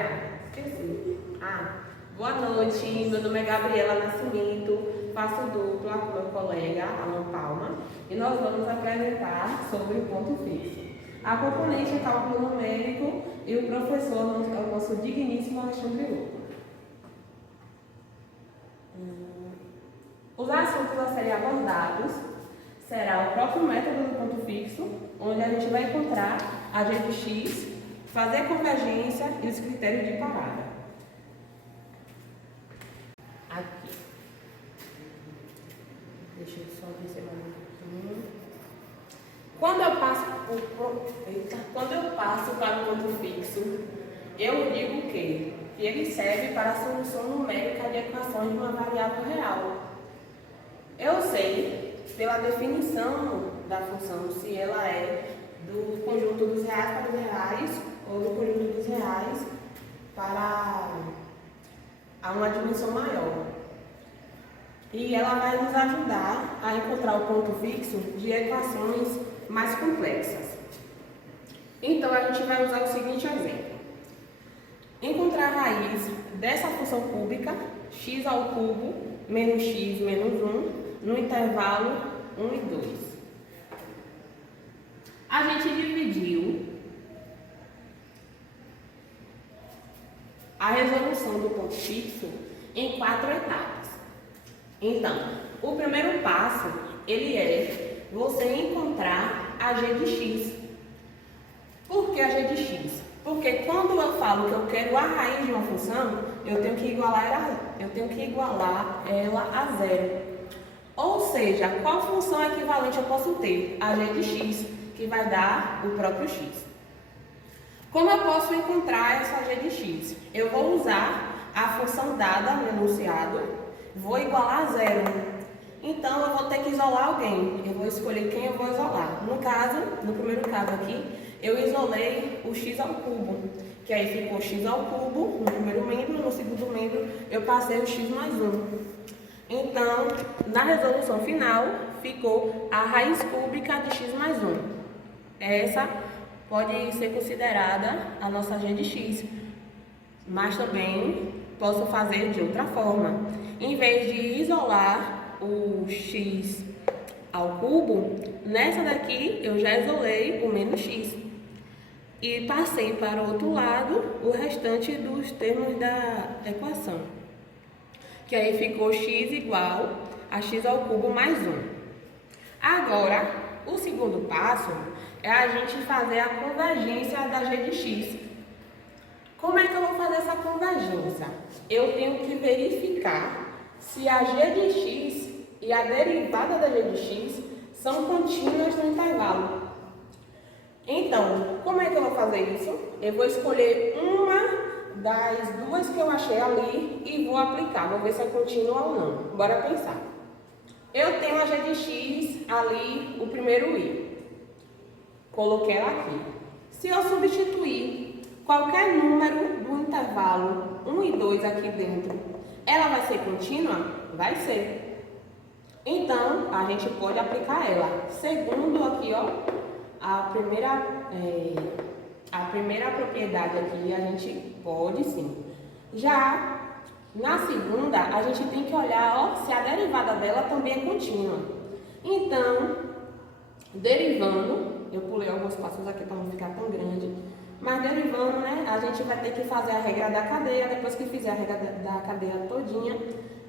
Esqueci. Boa noite, meu nome é Gabriela Nascimento, faço dupla com meu colega Alan Palma e nós vamos apresentar sobre o ponto fixo. A componente é cálculo numérico e o professor é o nosso digníssimo Alexandre Lupa. Os assuntos a serem abordados será o próprio método do ponto fixo, onde a gente vai encontrar a g de x, fazer a convergência e os critérios de parada. Aqui. Deixa eu só descer mais um pouquinho. Quando eu passo para o ponto fixo, eu digo que ele serve para a solução numérica de equações de uma variável real. Eu sei, pela definição da função, se ela é do conjunto dos reais para os reais ou do conjunto dos reais para uma dimensão maior. E ela vai nos ajudar a encontrar o ponto fixo de equações mais complexas. Então, a gente vai usar o seguinte exemplo. Encontrar a raiz dessa função cúbica, x ao cubo menos x menos 1, no intervalo 1 e 2. A gente dividiu a resolução do ponto fixo em 4 etapas. Então, o primeiro passo, ele é você encontrar a g de x. Por que a g de x? Porque quando eu falo que eu quero a raiz de uma função, eu tenho que igualar ela a zero. Ou seja, qual função equivalente eu posso ter? A g de x, que vai dar o próprio x. Como eu posso encontrar essa g de x? Eu vou usar a função dada no enunciado, vou igualar a zero. Então, eu vou ter que isolar alguém. Eu vou escolher quem eu vou isolar. No primeiro caso aqui, eu isolei o x ao cubo, que aí ficou x ao cubo no primeiro membro, no segundo membro eu passei o x mais 1. Então, na resolução final, ficou a raiz cúbica de x mais 1. Essa pode ser considerada a nossa g de x, mas também posso fazer de outra forma. Em vez de isolar o x ao cubo, nessa daqui eu já isolei o menos x e passei para o outro lado o restante dos termos da equação, que aí ficou x igual a x ao cubo mais 1. Agora, o segundo passo é a gente fazer a convergência da g de x. Como é que eu vou fazer essa convergência? Eu tenho que verificar se a g de x e a derivada da g de x são contínuas no intervalo. Então, como é que eu vou fazer isso? Eu vou escolher uma das duas que eu achei ali e vou aplicar, vou ver se é contínua ou não. Bora pensar. Eu tenho a g de x ali, o primeiro i. Coloquei ela aqui. Se eu substituir qualquer número do intervalo 1 e 2 aqui dentro, ela vai ser contínua? Vai ser. Então, a gente pode aplicar ela. Segundo aqui, ó, a primeira propriedade aqui, a gente pode sim. Já na segunda, a gente tem que olhar, ó, se a derivada dela também é contínua. Então, derivando, eu pulei alguns passos aqui para não ficar tão grande, mas derivando, né, a gente vai ter que fazer a regra da cadeia. Depois que fizer a regra da cadeia todinha,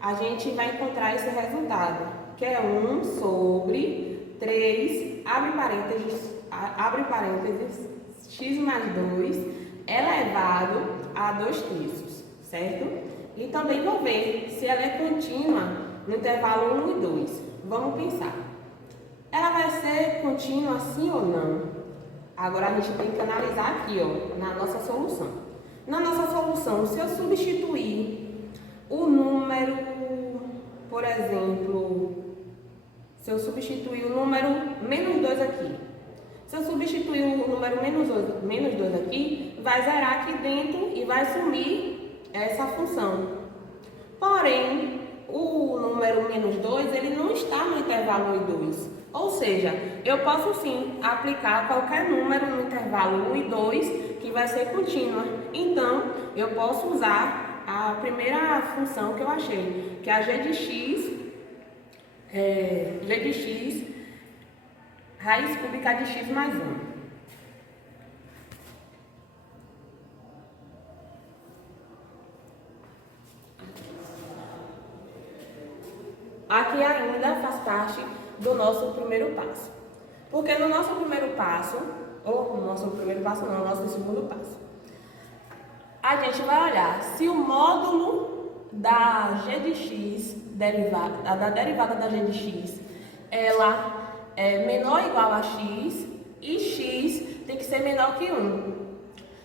a gente vai encontrar esse resultado, que é 1 sobre 3, abre parênteses, x mais 2 elevado a 2/3, certo? E também vou ver se ela é contínua no intervalo 1 e 2. Vamos pensar. Ela vai ser contínua sim ou não? Agora a gente tem que analisar aqui, ó, na nossa solução. Na nossa solução, se eu substituir o número, por exemplo, se eu substituir o número menos 2 aqui, se eu substituir o número menos 2 aqui, vai zerar aqui dentro e vai sumir essa função. Porém, o número menos 2, ele não está no intervalo 1 e 2. Ou seja, eu posso sim aplicar qualquer número no intervalo 1 e 2 que vai ser contínua. Então, eu posso usar a primeira função que eu achei, que é a g de x raiz cúbica de x mais 1. Aqui ainda faz parte do nosso primeiro passo. Porque no nosso primeiro passo, ou no nosso primeiro passo não, no nosso segundo passo, a gente vai olhar se o módulo da g de x, da derivada da g de x, ela é menor ou igual a x, e x tem que ser menor que 1.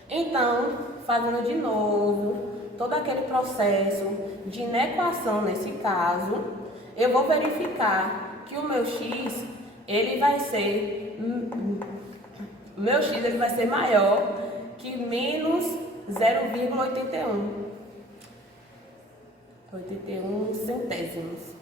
Então, fazendo de novo todo aquele processo de inequação nesse caso, eu vou verificar que o meu x, ele vai ser maior que menos 0,81. 81 centésimos.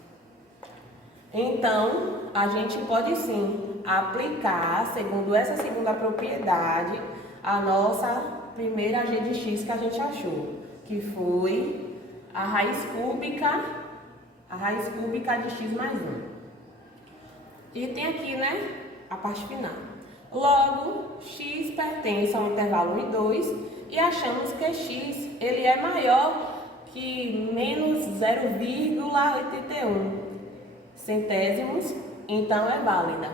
Então, a gente pode sim aplicar, segundo essa segunda propriedade, a nossa primeira g de x que a gente achou, que foi a raiz cúbica de x mais 1. E tem aqui, né, a parte final. Logo, x pertence ao intervalo 1 e 2 e achamos que x ele é maior que menos 0,81 centésimos, então é válida.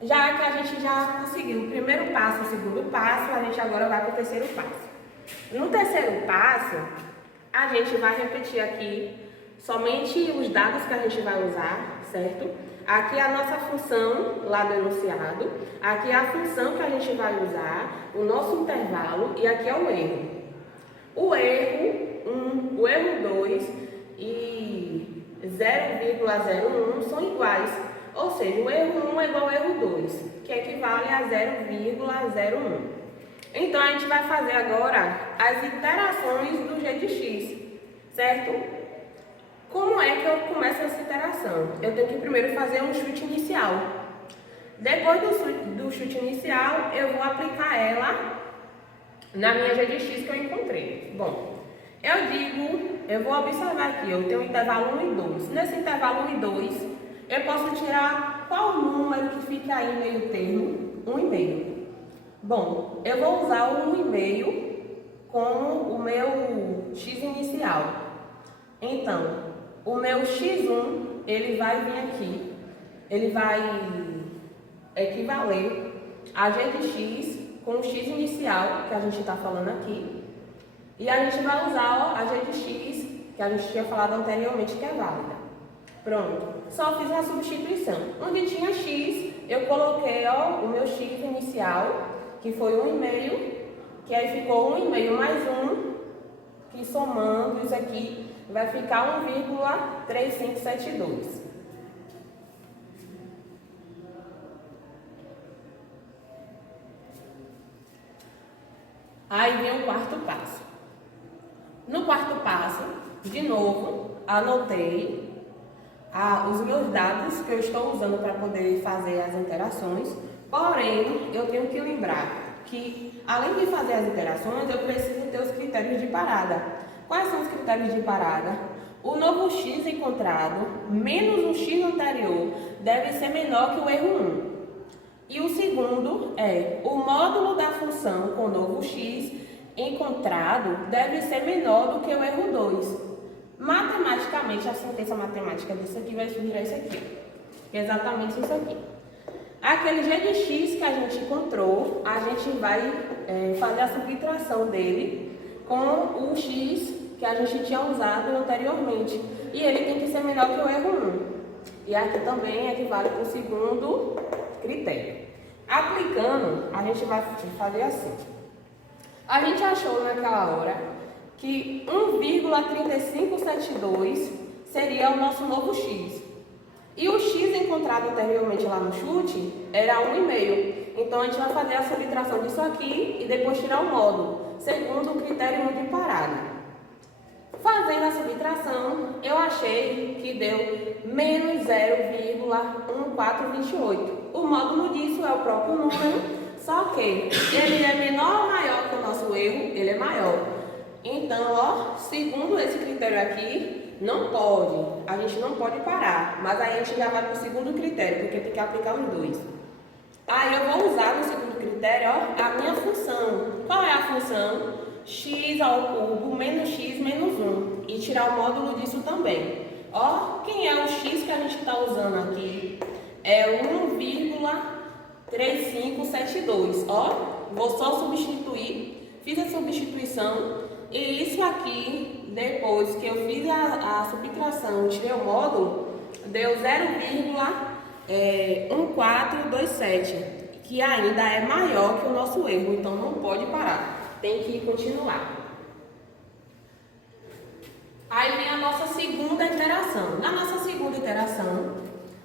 Já que a gente já conseguiu o primeiro passo, o segundo passo, a gente agora vai para o terceiro passo. No terceiro passo, a gente vai repetir aqui somente os dados que a gente vai usar, certo? Aqui é a nossa função lá do enunciado, aqui é a função que a gente vai usar, o nosso intervalo, e aqui é o erro. O erro 1, o erro 2 e 0,01 são iguais, ou seja, o erro 1 é igual ao erro 2, que equivale a 0,01. Então, a gente vai fazer agora as iterações do g de x, certo? Como é que eu começo essa iteração? Eu tenho que primeiro fazer um chute inicial. Depois do chute inicial, eu vou aplicar ela na minha g de x que eu encontrei. Bom, eu vou observar aqui, eu tenho o intervalo 1 e 2. Nesse intervalo 1 e 2, eu posso tirar qual número que fica aí meio termo? 1,5. Bom, eu vou usar o 1,5 como o meu x inicial. Então, o meu x1, ele vai vir aqui, ele vai equivaler a g de x com o x inicial, que a gente está falando aqui, e a gente vai usar a g de x, que a gente tinha falado anteriormente, que é válida. Pronto, só fiz uma substituição. Onde tinha x, eu coloquei o meu x inicial, que foi 1,5, que aí ficou 1,5 mais 1, que somando isso aqui, vai ficar 1,3572. Aí vem o quarto passo. No quarto passo, de novo, anotei os meus dados que eu estou usando para poder fazer as interações. Porém, eu tenho que lembrar que, além de fazer as interações, eu preciso ter os critérios de parada. Quais são os critérios de parada? O novo x encontrado menos o x anterior deve ser menor que o erro 1. E o segundo é, o módulo da função com o novo x encontrado deve ser menor do que o erro 2. Matematicamente, a sentença matemática disso aqui vai virar isso aqui. Exatamente isso aqui. Aquele g de x que a gente encontrou, a gente vai fazer a subtração dele com o x que a gente tinha usado anteriormente. E ele tem que ser menor que o erro 1. E aqui também equivale para o segundo critério. Aplicando, a gente vai fazer assim. A gente achou naquela hora que 1,3572 seria o nosso novo x. E o x encontrado anteriormente lá no chute era 1,5. Então, a gente vai fazer a subtração disso aqui e depois tirar o módulo, segundo o critério de parada. Fazendo a subtração, eu achei que deu menos 0,1428. O módulo disso é o próprio número, só que ele é menor ou maior que o nosso erro? Ele é maior. Então, ó, segundo esse critério aqui, não pode. A gente não pode parar. Mas aí a gente já vai para o segundo critério, porque tem que aplicar os dois. Aí eu vou usar no segundo critério, ó, a minha função. Qual é a função? X ao cubo menos x menos 1. E tirar o módulo disso também. Ó, quem é o x que a gente está usando aqui? É 1,3572. Ó, vou só substituir. Fiz a substituição. E isso aqui, depois que eu fiz a subtração, tirei o módulo, deu 0,1427, que ainda é maior que o nosso erro, então não pode parar, tem que continuar. Aí vem a nossa segunda iteração. Na nossa segunda iteração,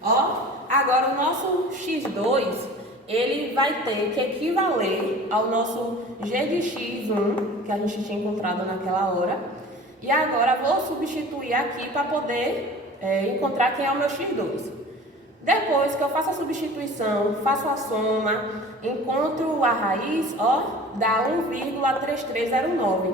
ó, agora o nosso x2, ele vai ter que equivaler ao nosso g de x1, que a gente tinha encontrado naquela hora. E agora vou substituir aqui para poder encontrar quem é o meu x2. Depois que eu faço a substituição, faço a soma, encontro a raiz, ó, dá 1,3309.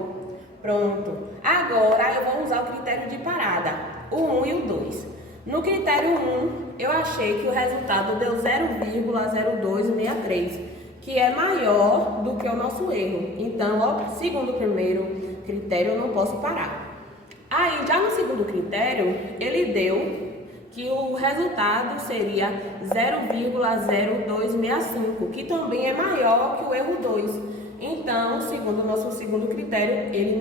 Pronto. Agora eu vou usar o critério de parada, o 1 e o 2. No critério 1, eu achei que o resultado deu 0,0263, que é maior do que o nosso erro. Então, ó, segundo o primeiro critério, eu não posso parar. Aí, já no segundo critério, ele deu que o resultado seria 0,0265, que também é maior que o erro 2. Então, segundo o nosso segundo critério, a gente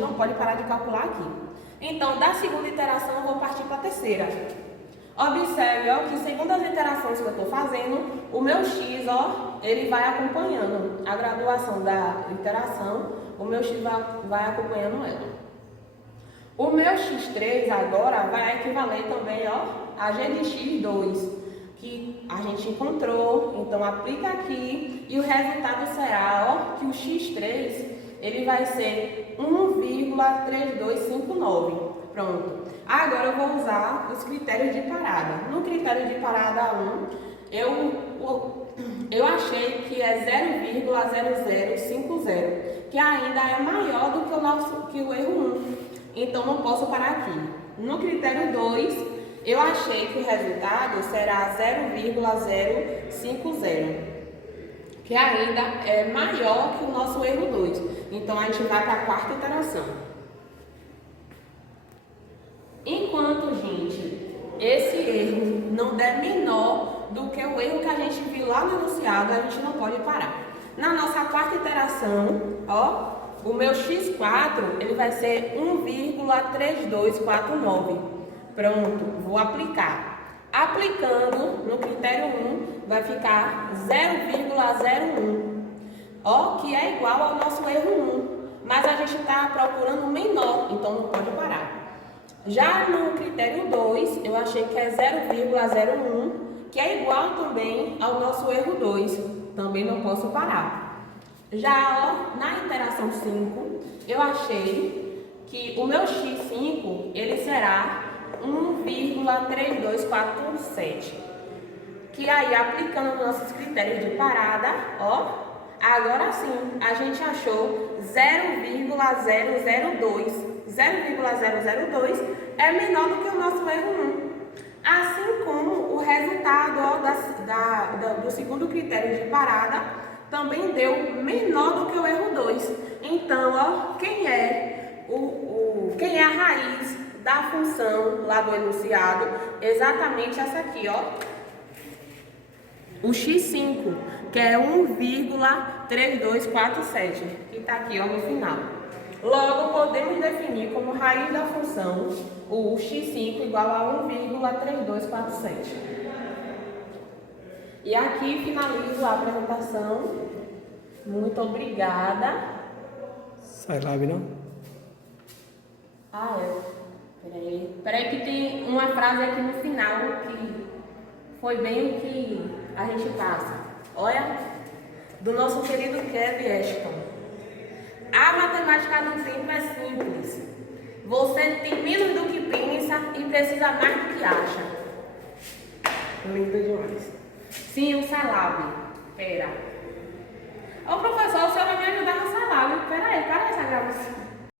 não pode parar de calcular aqui. Então, da segunda iteração, eu vou partir para a terceira. Observe, ó, que segundo as iterações que eu estou fazendo, o meu x, ó, ele vai acompanhando a graduação da iteração, o meu x vai acompanhando ela. O meu x3 agora vai equivaler também, ó, a g de x2, que a gente encontrou. Então, aplica aqui e o resultado será, ó, que o x3 ele vai ser 1,3259. Pronto. Agora eu vou usar os critérios de parada. No critério de parada 1, eu achei que é 0,0050, que ainda é maior do que o erro 1. Então, não posso parar aqui. No critério 2, eu achei que o resultado será 0,050, que ainda é maior que o nosso erro 2. Então, a gente vai para a quarta iteração. Enquanto, gente, esse erro não der menor do que o erro que a gente viu lá no enunciado, a gente não pode parar. Na nossa quarta iteração, ó, o meu x4, ele vai ser 1,3249. Pronto, vou aplicar. Aplicando no critério 1, vai ficar 0,01, ó, que é igual ao nosso erro 1. Mas a gente está procurando menor, então não pode parar. Já no critério 2, eu achei que é 0,01, que é igual também ao nosso erro 2. Também não posso parar. Já, ó, na iteração 5, eu achei que o meu x5, ele será 1,3247. Que aí, aplicando nossos critérios de parada, ó, agora sim, a gente achou 0,002. 0,002 é menor do que o nosso erro 1. Assim como o resultado, ó, do segundo critério de parada também deu menor do que o erro 2. Então, ó, quem é a raiz da função lá do enunciado? Exatamente essa aqui, ó. O x5, que é 1,3247, que está aqui, ó, no final. Logo, podemos definir como raiz da função o x5 igual a 1,3247. E aqui finalizo a apresentação. Muito obrigada. Scilab, não? Ah, é. Peraí que tem uma frase aqui no final que foi bem o que a gente passa. Olha, do nosso querido Kevin Ashton. A matemática do tempo é simples. Você tem menos do que pensa e precisa mais do que acha. Lindo demais. Sim, o Scilab. Pera. Ô professor, o senhor vai me ajudar no Scilab. Pera aí, para essa gravação.